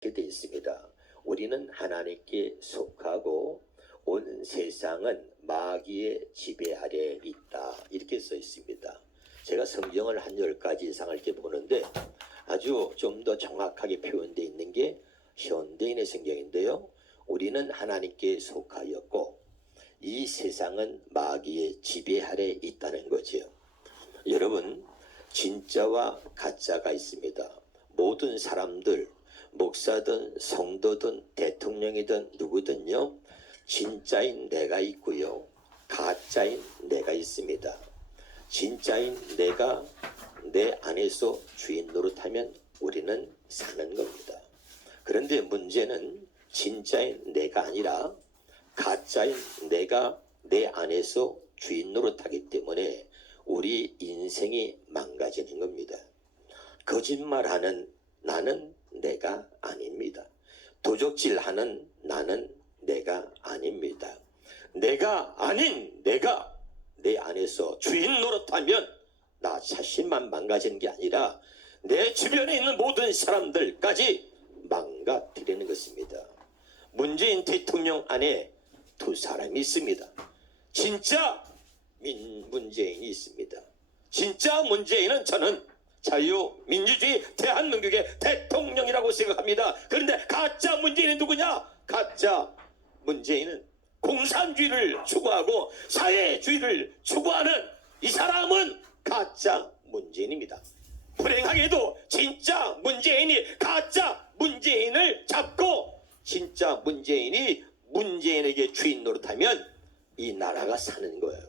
이렇게 되어 있습니다. 우리는 하나님께 속하고 온 세상은 마귀의 지배 아래에 있다. 이렇게 써 있습니다. 제가 성경을 한 10가지 이상을 이렇게 보는데 아주 좀 더 정확하게 표현되어 있는 게 현대인의 성경인데요. 우리는 하나님께 속하였고 이 세상은 마귀의 지배 아래에 있다는 거죠. 여러분, 진짜와 가짜가 있습니다. 모든 사람들, 목사든 성도든 대통령이든 누구든요, 진짜인 내가 있고요, 가짜인 내가 있습니다. 진짜인 내가 내 안에서 주인 노릇하면 우리는 사는 겁니다. 그런데 문제는 진짜인 내가 아니라 가짜인 내가 내 안에서 주인 노릇하기 때문에 우리 인생이 망가지는 겁니다. 거짓말하는 나는 내가 아닙니다. 도적질하는 나는 내가 아닙니다. 내가 아닌 내가 내 안에서 주인 노릇하면 나 자신만 망가지는 게 아니라 내 주변에 있는 모든 사람들까지 망가뜨리는 것입니다. 문재인 대통령 안에 두 사람이 있습니다. 진짜 문재인이 있습니다. 진짜 문재인은 저는 자유민주주의 대한민국의 대통령이라고 생각합니다. 그런데 가짜 문재인은 누구냐? 가짜 문재인은 공산주의를 추구하고 사회주의를 추구하는 이 사람은 가짜 문재인입니다. 불행하게도 진짜 문재인이 가짜 문재인을 잡고 진짜 문재인이 문재인에게 주인 노릇하면 이 나라가 사는 거예요.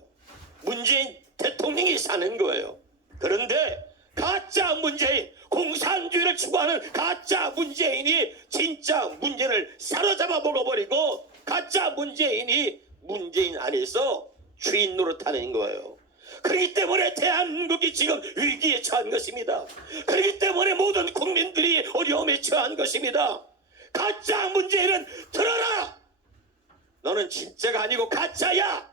문재인 대통령이 사는 거예요. 그런데 가짜 문재인, 공산주의를 추구하는 가짜 문재인이 진짜 문재인을 사로잡아 먹어버리고 가짜 문재인이 문재인 안에서 주인 노릇하는 거예요. 그렇기 때문에 대한민국이 지금 위기에 처한 것입니다. 그렇기 때문에 모든 국민들이 어려움에 처한 것입니다. 가짜 문재인은 들어라! 너는 진짜가 아니고 가짜야!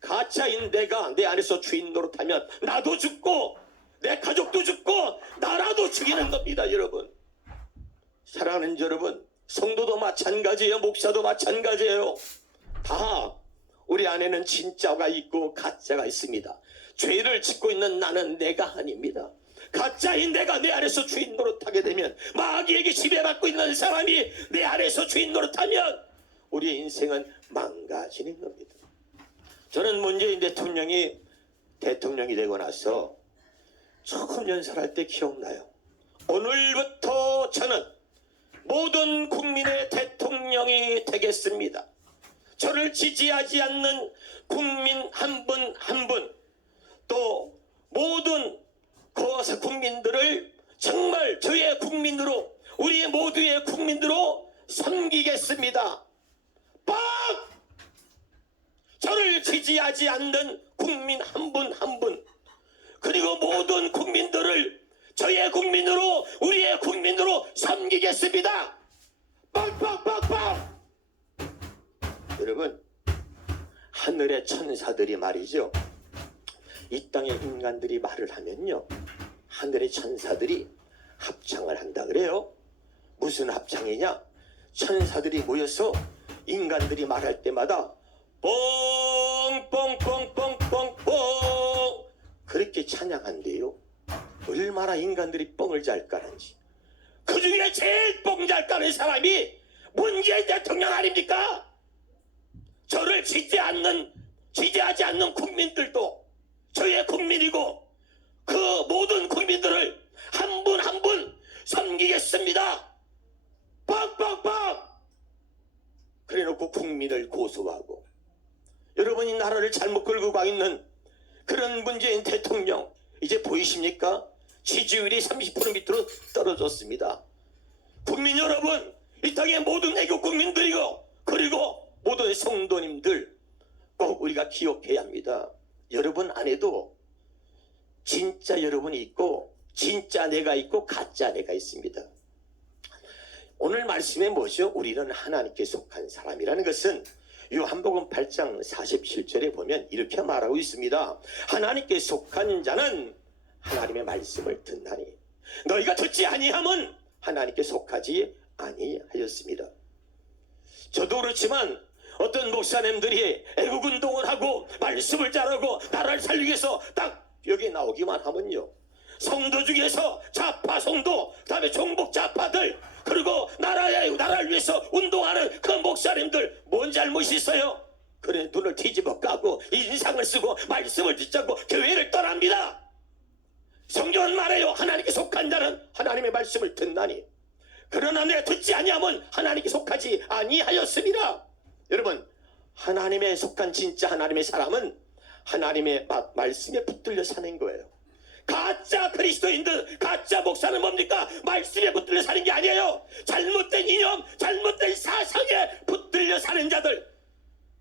가짜인 내가 내 안에서 주인 노릇하면 나도 죽고 내 가족도 죽고 나라도 죽이는 겁니다. 여러분, 사랑하는 여러분, 성도도 마찬가지예요. 목사도 마찬가지예요. 다 우리 안에는 진짜가 있고 가짜가 있습니다. 죄를 짓고 있는 나는 내가 아닙니다. 가짜인 내가 내 안에서 주인 노릇하게 되면, 마귀에게 지배받고 있는 사람이 내 안에서 주인 노릇하면 우리의 인생은 망가지는 겁니다. 저는 문재인 대통령이 대통령이 되고 나서 처음 연설할 때 기억나요. 오늘부터 저는 모든 국민의 대통령이 되겠습니다. 저를 지지하지 않는 국민 한 분 한 분, 또 모든 거사 국민들을 정말 저의 국민으로, 우리 모두의 국민으로 섬기겠습니다. 빡! 저를 지지하지 않는 국민 한 분 한 분, 그리고 모든 국민들을 저의 국민으로, 우리의 국민으로 섬기겠습니다. 빡빡빡빡! 여러분, 하늘의 천사들이 말이죠, 이 땅의 인간들이 말을 하면요, 하늘의 천사들이 합창을 한다 그래요. 무슨 합창이냐? 천사들이 모여서 인간들이 말할 때마다 뻥뻥뻥뻥뻥뻥 그렇게 찬양한대요. 얼마나 인간들이 뻥을 잘 까는지. 그 중에 제일 뻥 잘 까는 사람이 문재인 대통령 아닙니까? 저를 지지하지 않는 국민들도 저의 국민이고 그 모든 국민들을 한 분 한 분 섬기겠습니다. 빡빡빡! 그래놓고 국민을 고소하고, 여러분이 나라를 잘못 끌고 가 있는 그런 문재인 대통령, 이제 보이십니까? 지지율이 30% 밑으로 떨어졌습니다. 국민 여러분, 이 땅의 모든 애국 국민들이고 그리고 모든 성도님들, 꼭 우리가 기억해야 합니다. 여러분 안에도 진짜 여러분이 있고 진짜 내가 있고 가짜 내가 있습니다. 오늘 말씀에 뭐죠? 우리는 하나님께 속한 사람이라는 것은 요한복음 8장 47절에 보면 이렇게 말하고 있습니다. 하나님께 속한 자는 하나님의 말씀을 듣나니 너희가 듣지 아니함은 하나님께 속하지 아니하였습니다. 저도 그렇지만 어떤 목사님들이 애국운동을 하고 말씀을 잘하고 나라를 살리기 위해서 딱 여기 나오기만 하면요, 성도 중에서 좌파 성도, 그 다음에 종북 좌파들, 그리고 나라를 위해서 운동하는 그 목사님들 뭔 잘못이 있어요? 그래, 눈을 뒤집어 까고 인상을 쓰고 말씀을 듣자고 교회를 떠납니다. 성경은 말해요. 하나님께 속한 자는 하나님의 말씀을 듣나니, 그러나 내가 듣지 아니하면 하나님께 속하지 아니하였습니다. 여러분, 하나님에 속한 진짜 하나님의 사람은 하나님의 말씀에 붙들려 사는 거예요. 가짜 그리스도인들, 가짜 목사는 뭡니까? 말씀에 붙들려 사는 게 아니에요. 잘못된 이념, 잘못된 사상에 붙들려 사는 자들,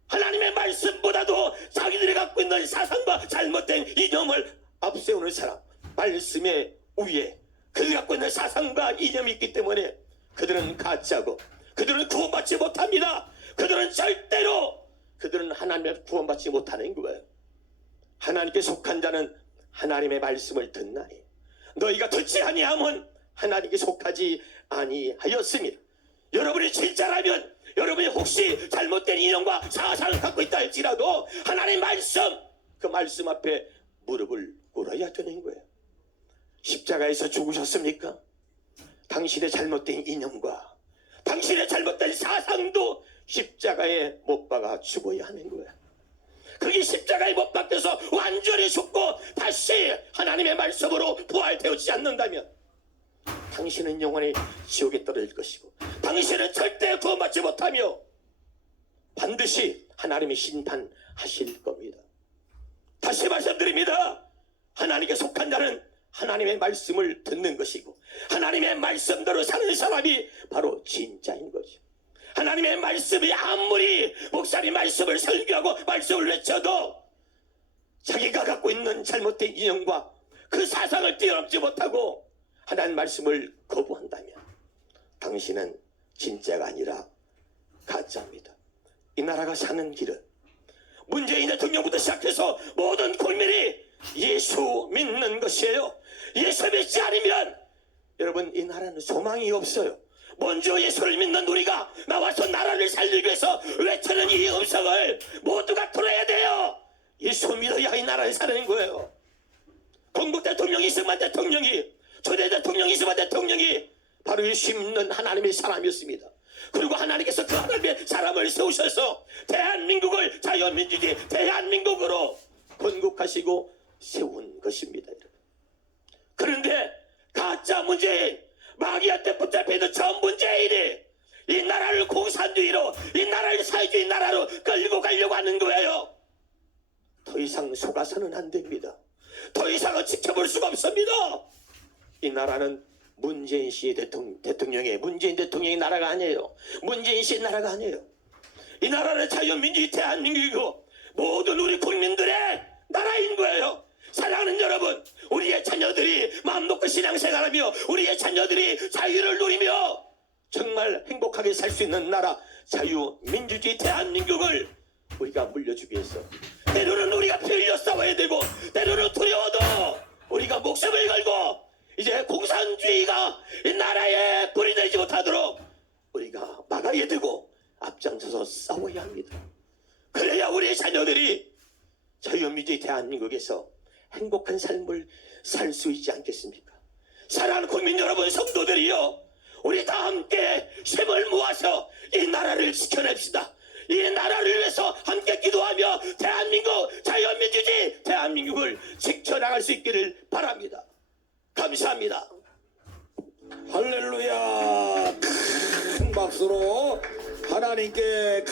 하나님의 말씀보다도 자기들이 갖고 있는 사상과 잘못된 이념을 앞세우는 사람, 말씀의 위에 그들이 갖고 있는 사상과 이념이 있기 때문에 그들은 가짜고, 그들은 구원받지 못합니다. 그들은 하나님의 구원받지 못하는 거예요. 하나님께 속한 자는 하나님의 말씀을 듣나니 너희가 듣지 아니하면 하나님께 속하지 아니하였습니다. 여러분이 진짜라면, 여러분이 혹시 잘못된 이념과 사상을 갖고 있다 할지라도 하나님의 말씀, 그 말씀 앞에 무릎을 꿇어야 되는 거예요. 십자가에서 죽으셨습니까? 당신의 잘못된 이념과 당신의 잘못된 사상도 십자가에 못 박아 죽어야 하는 거예요. 그게 십자가에 못 박혀서 완전히 죽고 다시 하나님의 말씀으로 부활되어지지 않는다면 당신은 영원히 지옥에 떨어질 것이고, 당신은 절대 구원받지 못하며 반드시 하나님이 심판하실 겁니다. 다시 말씀드립니다. 하나님께 속한 자는 하나님의 말씀을 듣는 것이고, 하나님의 말씀대로 사는 사람이 바로 진짜인 거죠. 하나님의 말씀이 아무리 목사님 말씀을 설교하고 말씀을 외쳐도 자기가 갖고 있는 잘못된 이념과 그 사상을 뛰어넘지 못하고 하나님 말씀을 거부한다면 당신은 진짜가 아니라 가짜입니다. 이 나라가 사는 길은 문재인 대통령부터 시작해서 모든 국민이 예수 믿는 것이에요. 예수 믿지 않으면 여러분, 이 나라는 소망이 없어요. 먼저 예수를 믿는 우리가 나와서 나라를 살리기 위해서 외치는 이 음성을 모두가 들어야 돼요. 예수 믿어야 이 나라에 사는 거예요. 건국 대통령이 이승만 대통령이, 초대 대통령이 이승만 대통령이 바로 예수 믿는 하나님의 사람이었습니다. 그리고 하나님께서 그 하나님의 사람을 세우셔서 대한민국을 자유민주주의 대한민국으로 건국하시고 세운 것입니다. 그런데 가짜 문재인, 마귀한테 붙잡혀있는 전 문재인이 이 나라를 공산주의로, 이 나라를 사회주의 나라로 끌고 가려고 하는 거예요. 더 이상 속아서는 안 됩니다. 더 이상은 지켜볼 수가 없습니다. 이 나라는 문재인 씨의 대통령의, 문재인 대통령의 나라가 아니에요. 문재인 씨의 나라가 아니에요. 이 나라는 자유민주주의 대한민국이고 모든 우리 국민들의 나라인 거예요. 사랑하는 여러분, 우리의 자녀들이 마음 놓고 신앙생활하며 우리의 자녀들이 자유를 누리며 정말 행복하게 살 수 있는 나라, 자유민주주의 대한민국을 우리가 물려주기 위해서 때로는 우리가 피 흘려 싸워야 되고, 때로는 두려워도 우리가 목숨을 걸고 이제 공산주의가 이 나라에 뿌리 내지 못하도록 우리가 막아야 되고 앞장서서 싸워야 합니다. 그래야 우리의 자녀들이 자유민주주의 대한민국에서 행복한 삶을 살 수 있지 않겠습니까? 사랑하는 국민 여러분, 성도들이요, 우리 다 함께 힘을 모아서 이 나라를 지켜냅시다. 이 나라를 위해서 함께 기도하며 대한민국, 자유민주주의 대한민국을 지켜나갈 수 있기를 바랍니다. 감사합니다. 할렐루야. 큰 박수로 하나님께